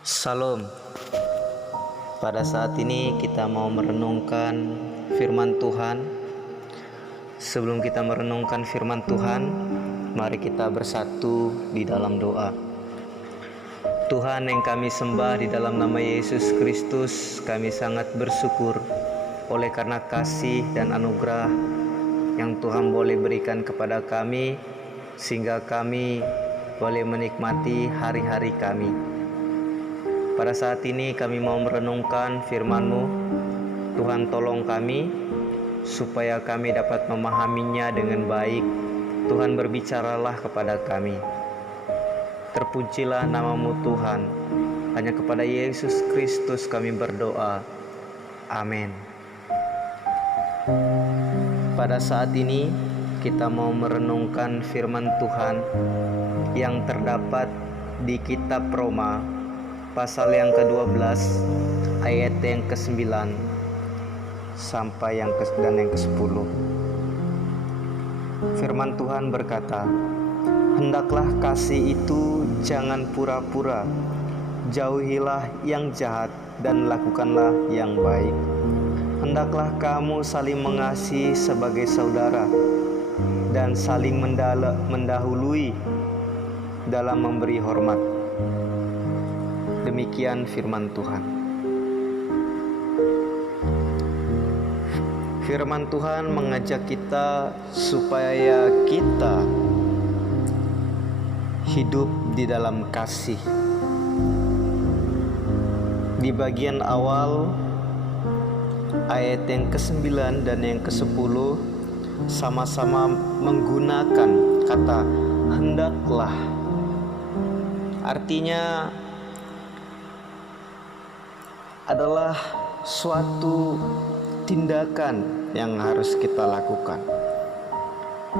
Salam. Pada saat ini kita mau merenungkan firman Tuhan. Sebelum kita merenungkan firman Tuhan, mari kita bersatu di dalam doa. Tuhan yang kami sembah, di dalam nama Yesus Kristus, kami sangat bersyukur oleh karena kasih dan anugerah yang Tuhan boleh berikan kepada kami, sehingga kami boleh menikmati hari-hari kami. Pada saat ini kami mau merenungkan firman-Mu. Tuhan, tolong kami supaya kami dapat memahaminya dengan baik. Tuhan, berbicaralah kepada kami. Terpujilah nama-Mu Tuhan. Hanya kepada Yesus Kristus kami berdoa. Amin. Pada saat ini kita mau merenungkan firman Tuhan yang terdapat di kitab Roma pasal yang ke-12 ayat yang ke-9 sampai yang ke-10. Firman Tuhan berkata, "Hendaklah kasih itu jangan pura-pura, jauhilah yang jahat dan lakukanlah yang baik. Hendaklah kamu saling mengasihi sebagai saudara dan saling mendahului dalam memberi hormat." Demikian firman Tuhan. Firman Tuhan mengajak kita supaya kita hidup di dalam kasih. Di bagian awal ayat yang ke-9 dan yang ke-10 sama-sama menggunakan kata hendaklah. Artinya adalah suatu tindakan yang harus kita lakukan.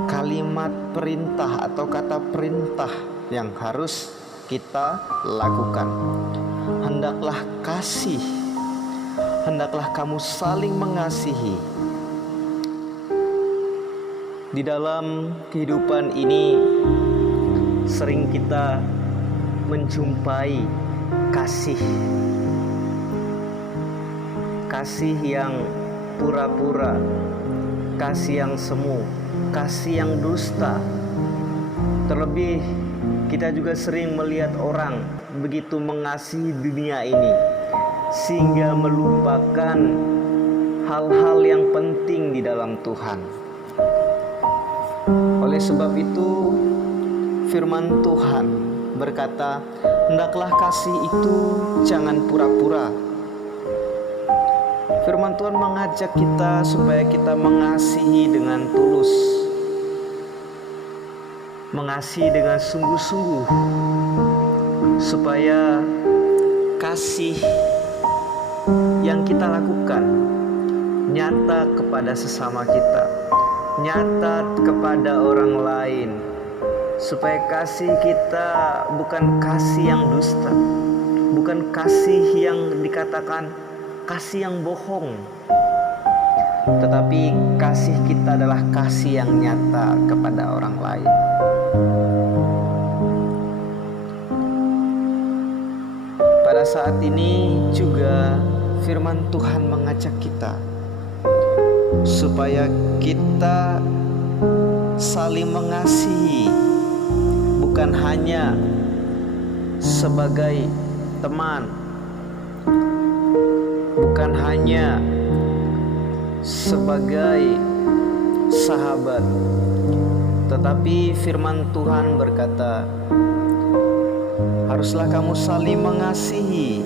Kalimat perintah atau kata perintah yang harus kita lakukan. Hendaklah kasih. Hendaklah kamu saling mengasihi. Di dalam kehidupan ini sering kita menjumpai kasih. Kasih yang pura-pura, kasih yang semu, kasih yang dusta. Terlebih kita juga sering melihat orang begitu mengasihi dunia ini sehingga melupakan hal-hal yang penting di dalam Tuhan. Oleh sebab itu firman Tuhan berkata, hendaklah kasih itu jangan pura-pura. Firman Tuhan mengajak kita supaya kita mengasihi dengan tulus, mengasihi dengan sungguh-sungguh, supaya kasih yang kita lakukan nyata kepada sesama kita, nyata kepada orang lain, supaya kasih kita bukan kasih yang dusta, bukan kasih yang dikatakan kasih yang bohong, tetapi kasih kita adalah kasih yang nyata kepada orang lain. Pada saat ini juga firman Tuhan mengajak kita supaya kita saling mengasihi, bukan hanya sebagai teman, bukan hanya sebagai sahabat, tetapi firman Tuhan berkata, haruslah kamu saling mengasihi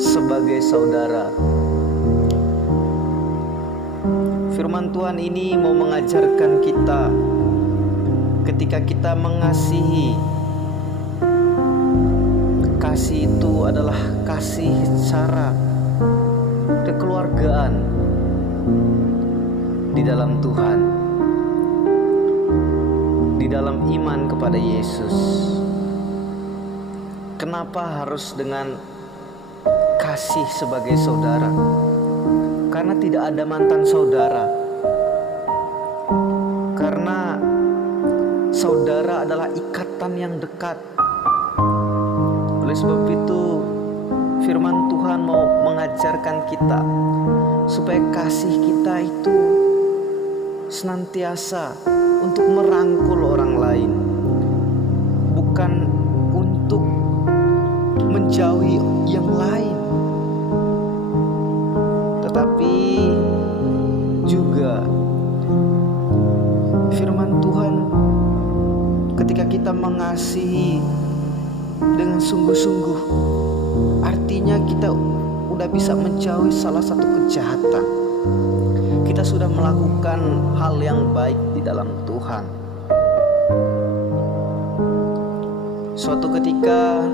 sebagai saudara. Firman Tuhan ini mau mengajarkan kita ketika kita mengasihi, kasih itu adalah kasih secara kekeluargaan di dalam Tuhan, di dalam iman kepada Yesus. Kenapa harus dengan kasih sebagai saudara? Karena tidak ada mantan saudara. Karena saudara adalah ikatan yang dekat. Oleh Oleh sebab itu, firman Tuhan mau mengajarkan kita supaya kasih kita itu senantiasa untuk merangkul orang lain, bukan untuk menjauhi yang lain, tetapi juga firman Tuhan ketika kita mengasihi dengan sungguh-sungguh, artinya kita udah bisa menjauhi salah satu kejahatan. Kita sudah melakukan hal yang baik di dalam Tuhan. Suatu ketika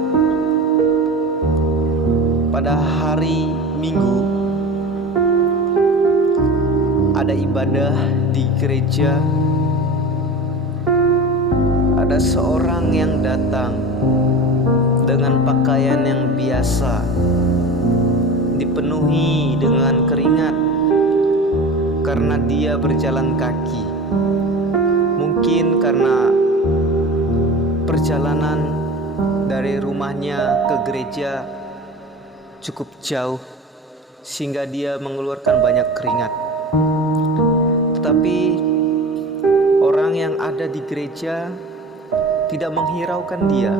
pada hari Minggu ada ibadah di gereja. Ada seorang yang datang dengan pakaian yang biasa, dipenuhi dengan keringat karena dia berjalan kaki. Mungkin karena perjalanan dari rumahnya ke gereja cukup jauh sehingga dia mengeluarkan banyak keringat. Tetapi orang yang ada di gereja tidak menghiraukan dia,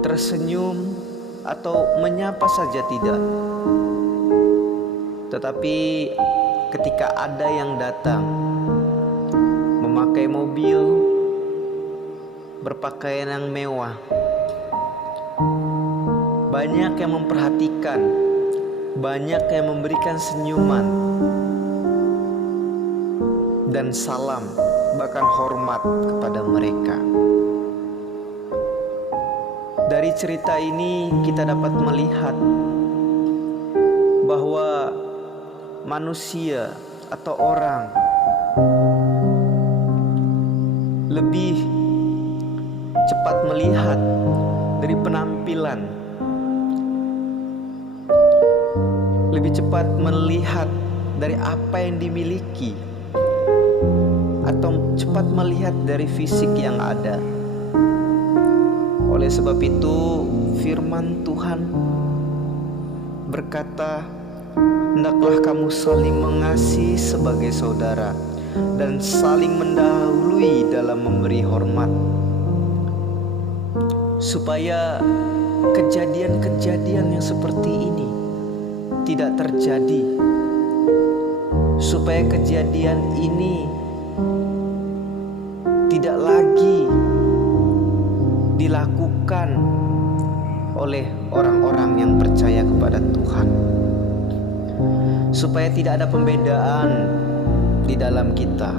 tersenyum atau menyapa saja tidak. Tetapi ketika ada yang datang memakai mobil, berpakaian yang mewah, banyak yang memperhatikan, banyak yang memberikan senyuman dan salam, bahkan hormat kepada mereka. Dari cerita ini kita dapat melihat bahwa manusia atau orang lebih cepat melihat dari penampilan, lebih cepat melihat dari apa yang dimiliki, atau cepat melihat dari fisik yang ada. Oleh sebab itu, firman Tuhan berkata, hendaklah kamu saling mengasihi sebagai saudara dan saling mendahului dalam memberi hormat, supaya kejadian-kejadian yang seperti ini tidak terjadi, supaya kejadian ini tidak lagi dilakukan oleh orang-orang yang percaya kepada Tuhan, supaya tidak ada pembedaan di dalam kita.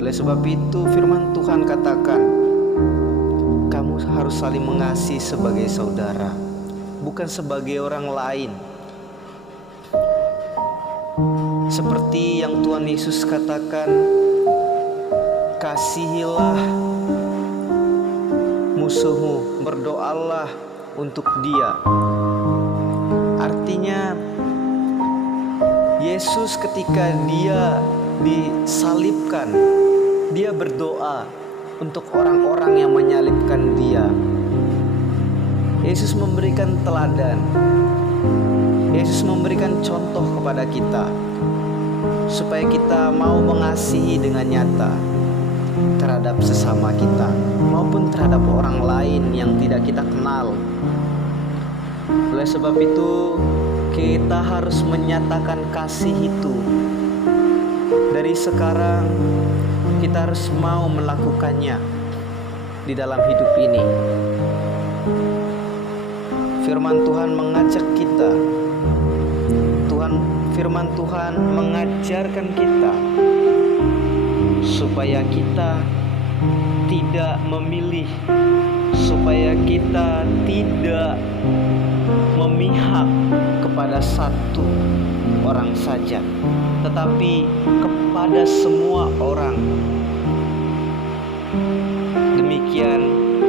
Oleh sebab itu firman Tuhan katakan, kamu harus saling mengasihi sebagai saudara, bukan sebagai orang lain. Seperti yang Tuhan Yesus katakan, kasihilah musuhmu, berdoalah untuk dia. Artinya Yesus ketika dia disalibkan, dia berdoa untuk orang-orang yang menyalibkan dia. Yesus memberikan teladan, Yesus memberikan contoh kepada kita supaya kita mau mengasihi dengan nyata terhadap sesama kita maupun terhadap orang lain yang tidak kita kenal. Oleh sebab itu kita harus menyatakan kasih itu dari sekarang. Kita harus mau melakukannya di dalam hidup ini. Firman Tuhan mengajak kita, firman Tuhan mengajarkan kita supaya kita tidak memilih, supaya kita tidak memihak kepada satu orang saja, tetapi kepada semua orang. Demikian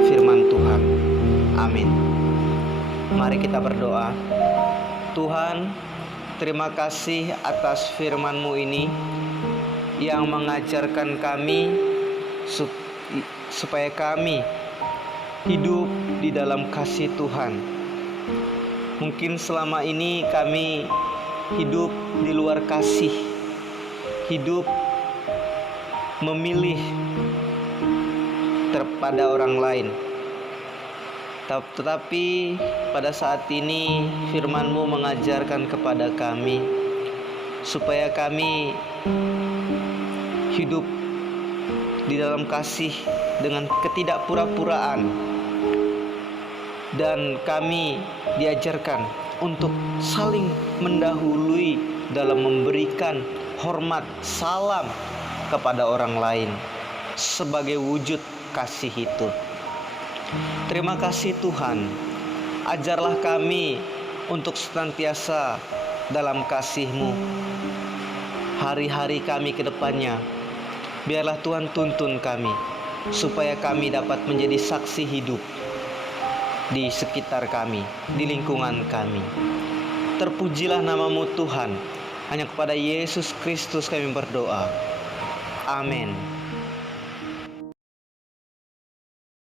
firman Tuhan. Amin. Mari kita berdoa. Tuhan, terima kasih atas firman-Mu ini yang mengajarkan kami supaya kami hidup di dalam kasih Tuhan. Mungkin selama ini kami hidup di luar kasih, hidup memilih terhadap orang lain. Tetapi pada saat ini firman-Mu mengajarkan kepada kami supaya kami hidup di dalam kasih dengan ketidakpura-puraan, dan kami diajarkan untuk saling mendahului dalam memberikan hormat salam kepada orang lain sebagai wujud kasih itu. Terima kasih Tuhan, ajarlah kami untuk senantiasa dalam kasih-Mu hari-hari kami ke depannya. Biarlah Tuhan tuntun kami supaya kami dapat menjadi saksi hidup di sekitar kami, di lingkungan kami. Terpujilah nama-Mu Tuhan. Hanya kepada Yesus Kristus kami berdoa. Amin.